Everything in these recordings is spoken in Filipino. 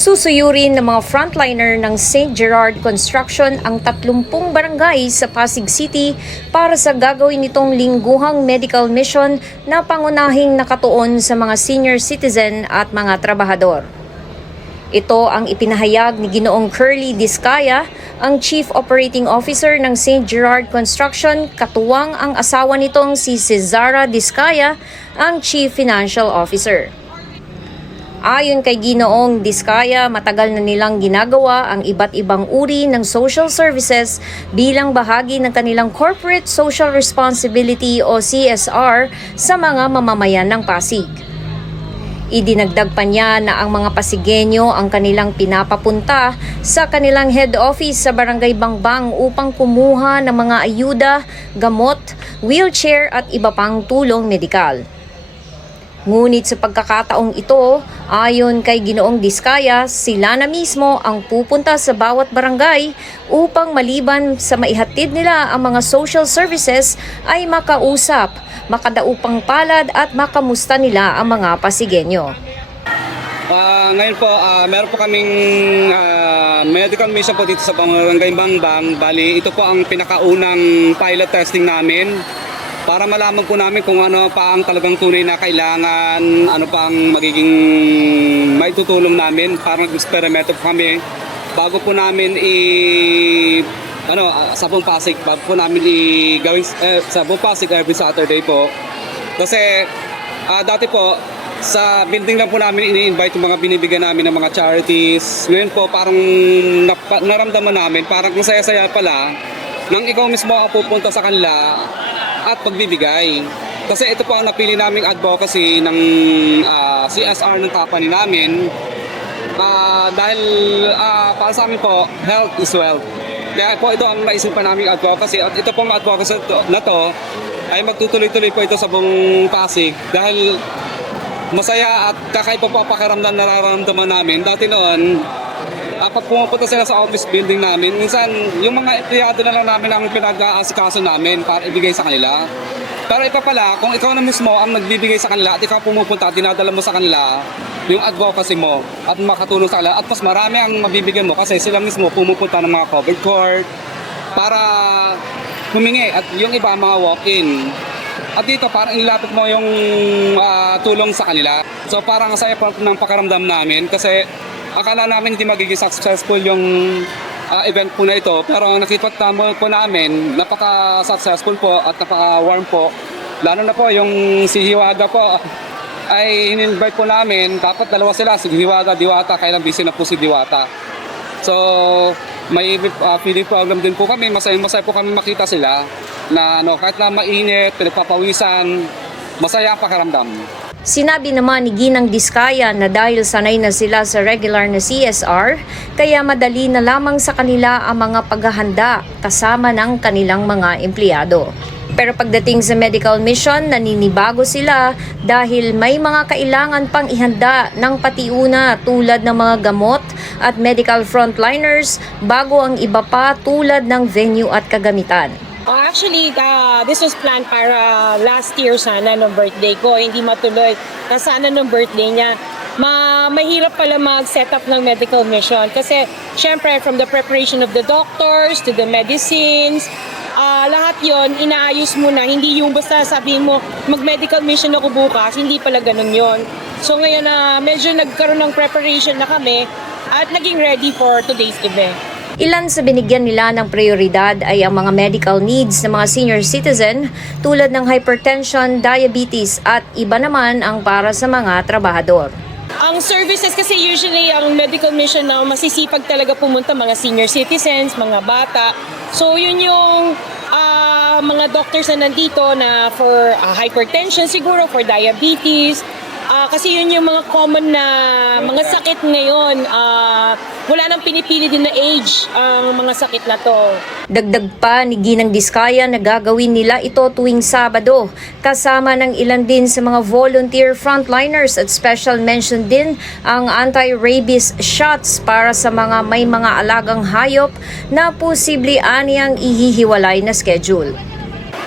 Susuyurin ng mga frontliner ng St. Gerard Construction ang 30 barangay sa Pasig City para sa gagawin nitong lingguhang medical mission na pangunahing nakatuon sa mga senior citizen at mga trabahador. Ito ang ipinahayag ni Ginoong Curly Discaya, ang Chief Operating Officer ng St. Gerard Construction, katuwang ang asawa nitong si Cesara Discaya, ang Chief Financial Officer. Ayon kay Ginoong Diskaya, matagal na nilang ginagawa ang iba't ibang uri ng social services bilang bahagi ng kanilang Corporate Social Responsibility o CSR sa mga mamamayan ng Pasig. Idinagdag pa niya na ang mga Pasigenyo ang kanilang pinapapunta sa kanilang head office sa Barangay Bangbang upang kumuha ng mga ayuda, gamot, wheelchair at iba pang tulong medikal. Ngunit sa pagkakataong ito, ayon kay Ginoong Diskaya, sila na mismo ang pupunta sa bawat barangay upang maliban sa maihatid nila ang mga social services ay makausap, makadaupang palad at makamusta nila ang mga Pasigenyo. Ah, ngayon po, ah, meron po kaming ah, medical mission po dito sa Barangay Bangbang. Bali, ito po ang pinakaunang pilot testing namin para malaman po namin kung ano pa ang talagang tunay na kailangan, ano pa ang magiging maitutulong namin. Parang eksperimento po kami bago po namin i ano ah, sa buong Pasig bago po namin i gawin eh, sa buong Pasig every Saturday po kasi ah, dati po sa building lang po namin ini-invite yung mga binibigyan namin ng mga charities. Ngayon po parang napa- naramdaman namin parang ang saya-saya pala nang ikaw mismo ang pupunta sa kanila at pagbibigay. Kasi ito po ang napili naming advocacy ng ah, CSR ng company namin Ah, dahil ah, para sa amin po, health is wealth. Kaya po ito ang naisipan namin advocacy at ito pong advocacy na to ay magtutuloy-tuloy po ito sa buong Pasig dahil masaya at kakaiba po pakiramdam na nararamdaman namin. Dati noon, uh, pag pumupunta sila sa office building namin, minsan yung mga empleyado na lang namin ang pinag-aasikaso namin para ibigay sa kanila. Pero iba pala, kung ikaw na mismo ang nagbibigay sa kanila at ikaw pumupunta dinadala mo sa kanila yung advocacy mo at makatulong sa kanila at mas marami ang mabibigyan mo kasi sila mismo pumupunta ng mga covered court para humingi at yung iba mga walk-in. At dito parang ilapit mo yung ah, tulong sa kanila. So parang ang saya ng pakaramdam namin kasi akala namin hindi magiging successful yung ah, event po na ito. Pero nakita tamo po namin, napaka-successful po at napaka-warm po. Lalo na po yung si Hiwaga po ay in-invite po namin. Dapat dalawa sila, si Hiwaga, Diwata. Kaya lang busy na po si Diwata. So, may uh, feeding program din po kami. Masaya-masaya po kami makita sila na ano, kahit na mainit, pinagpapawisan, masaya ang pakiramdam. Sinabi naman ni Ginang Diskaya na dahil sanay na sila sa regular na CSR, kaya madali na lamang sa kanila ang mga paghahanda kasama ng kanilang mga empleyado. Pero pagdating sa medical mission, naninibago sila dahil may mga kailangan pang ihanda ng patiuna tulad ng mga gamot at medical frontliners bago ang iba pa tulad ng venue at kagamitan. Oh, actually, uh, this was planned para last year sana nung birthday ko. Hindi matuloy. Na sana nung birthday niya. Ma mahirap pala mag-set up ng medical mission. Kasi, syempre, from the preparation of the doctors to the medicines, ah, lahat yon inaayos mo na. Hindi yung basta sabihin mo, mag-medical mission ako bukas. Hindi pala ganun yon. So ngayon na medyo nagkaroon ng preparation na kami at naging ready for today's event. Ilan sa binigyan nila ng prioridad ay ang mga medical needs ng mga senior citizen tulad ng hypertension, diabetes at iba naman ang para sa mga trabahador. Ang services kasi usually ang medical mission na masisipag talaga pumunta mga senior citizens, mga bata. So yun yung ah, mga doctors na nandito na for ah, hypertension siguro, for diabetes. Ah, kasi yun yung mga common na mga sakit ngayon. Ah, wala nang pinipili din na age ang mga sakit na to. Dagdag pa ni Ginang Diskaya na gagawin nila ito tuwing Sabado, kasama ng ilan din sa mga volunteer frontliners at special mention din ang anti-rabies shots para sa mga may mga alagang hayop na posible aniyang ihihiwalay na schedule.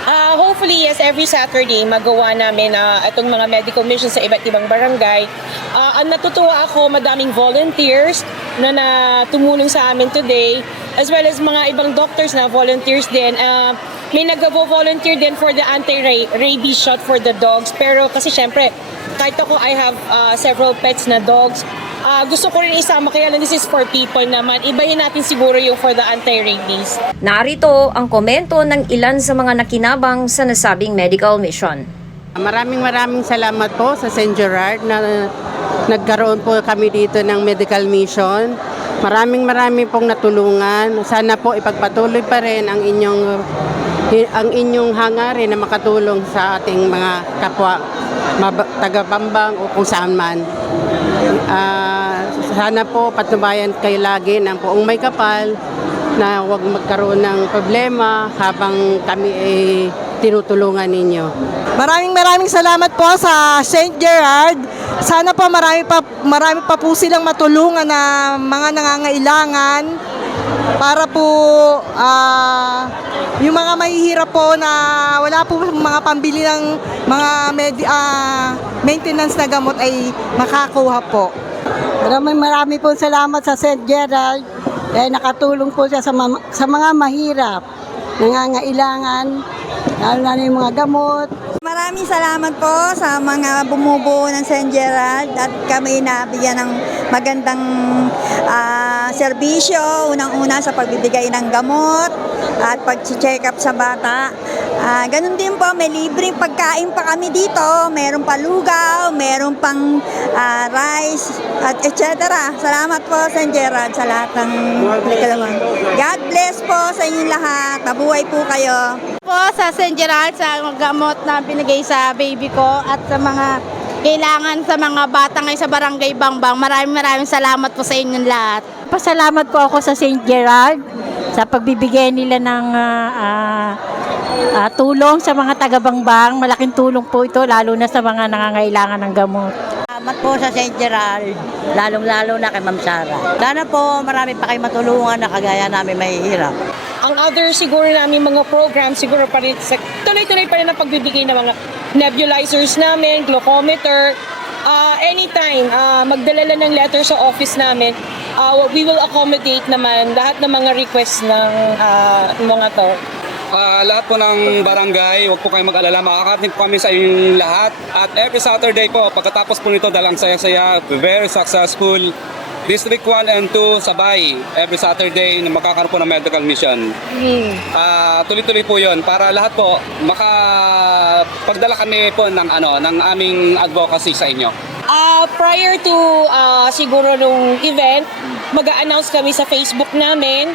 Ah, hopefully, yes, every Saturday magawa namin ah, itong mga medical missions sa iba't ibang barangay. Ah, ang natutuwa ako, madaming volunteers na, na tumulong sa amin today, as well as mga ibang doctors na volunteers din. Ah, may nag-volunteer din for the anti-rabies shot for the dogs. Pero kasi syempre, kahit ako, I have ah, several pets na dogs. Ah, gusto ko rin isama, kaya lang this is for people naman. Ibahin natin siguro yung for the anti-rabies. Narito ang komento ng ilan sa mga nakinabang sa nasabing medical mission. Maraming maraming salamat po sa St. Gerard na nagkaroon po kami dito ng medical mission. Maraming maraming pong natulungan. Sana po ipagpatuloy pa rin ang inyong ang inyong hangarin na makatulong sa ating mga kapwa taga-bambang o kung saan man. Ah, sana po patubayan kayo lagi ng poong may kapal na huwag magkaroon ng problema habang kami ay tinutulungan ninyo. Maraming maraming salamat po sa St. Gerard. Sana po marami pa, marami pa po silang matulungan na mga nangangailangan para po ah, yung mga mahihirap po na wala po mga pambili ng mga med- ah, maintenance na gamot ay makakuha po. Maraming marami po salamat sa St. Gerald dahil nakatulong po siya sa, ma- sa mga mahirap, nangangailangan, lalo na yung mga gamot, Maraming salamat po sa mga bumubuo ng St. Gerald at kami nabigyan ng magandang ah, serbisyo, unang-una sa pagbibigay ng gamot at pag-check up sa bata. Ah, ganun din po, may libreng pagkain pa kami dito. Meron pa lugaw, meron pang ah, rice, at etc. Salamat po St. Gerald sa lahat ng God bless po sa inyong lahat. Mabuhay po kayo. po sa St. Gerard sa gamot na binigay sa baby ko at sa mga kailangan sa mga bata ngayon sa Barangay Bangbang. Maraming maraming salamat po sa inyong lahat. Pasalamat po ako sa St. Gerard sa pagbibigay nila ng ah, ah, ah, tulong sa mga taga-bangbang. Malaking tulong po ito lalo na sa mga nangangailangan ng gamot. Salamat po sa St. Gerald, lalong-lalo na kay Ma'am Sara. Sana po marami pa kayo matulungan na kagaya namin mahihirap. Ang other siguro namin mga program, siguro pa rin, sa, tuloy-tuloy pa rin ang pagbibigay ng mga nebulizers namin, glucometer, Ah, anytime, ah, magdala lang ng letter sa office namin, ah, we will accommodate naman lahat ng mga requests ng ah, mga to. Ah, lahat po ng barangay, huwag po kayong mag-alala. Makakarating po kami sa inyong lahat. At every Saturday po, pagkatapos po nito, dalang saya-saya, very successful. District 1 and 2 sabay every Saturday na magkakaroon po ng medical mission. Ah, tuloy-tuloy po 'yon para lahat po makapagdala kami po ng ano ng aming advocacy sa inyo. Ah, prior to ah, siguro nung event, mag-a-announce kami sa Facebook namin,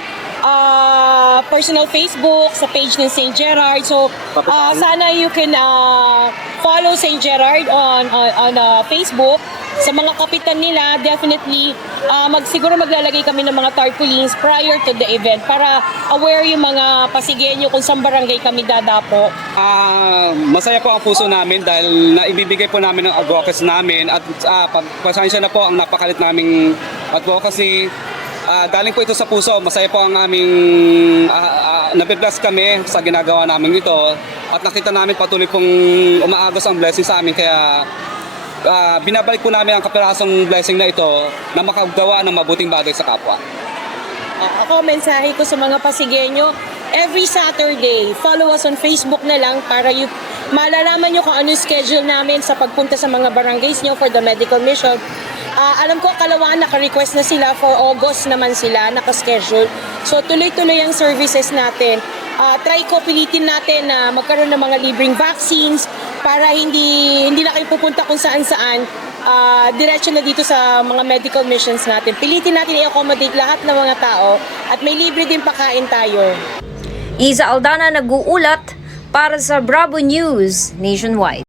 ah, personal Facebook, sa page ng St. Gerard. So, ah, sana you can ah, follow St. Gerard on on, on ah, Facebook. Sa mga kapitan nila, definitely, ah, mag, siguro maglalagay kami ng mga tarpaulins prior to the event para aware yung mga pasigenyo kung saan barangay kami dadapo. Ah, masaya po ang puso namin dahil naibibigay po namin ang advocacy namin at pag- pasensya na po ang napakalit naming advocacy. Ah, galing po ito sa puso. Masaya po ang aming uh, nabibless kami sa ginagawa namin ito at nakita namin patuloy pong umaagos ang blessing sa amin kaya ah, binabalik po namin ang kapirasong blessing na ito na makagawa ng mabuting bagay sa kapwa. Uh, ako, mensahe ko sa mga Pasigenyo, every Saturday, follow us on Facebook na lang para you, malalaman nyo kung ano schedule namin sa pagpunta sa mga barangays nyo for the medical mission. Ah, alam ko, kalawaan naka-request na sila for August naman sila, naka-schedule. So, tuloy-tuloy ang services natin. Ah, try ko, pilitin natin na magkaroon ng mga libreng vaccines para hindi hindi na kayo pupunta kung saan-saan ah diretso na dito sa mga medical missions natin. Pilitin natin i-accommodate lahat ng mga tao at may libre din pakain tayo. Iza Aldana nag-uulat para sa Bravo News Nationwide.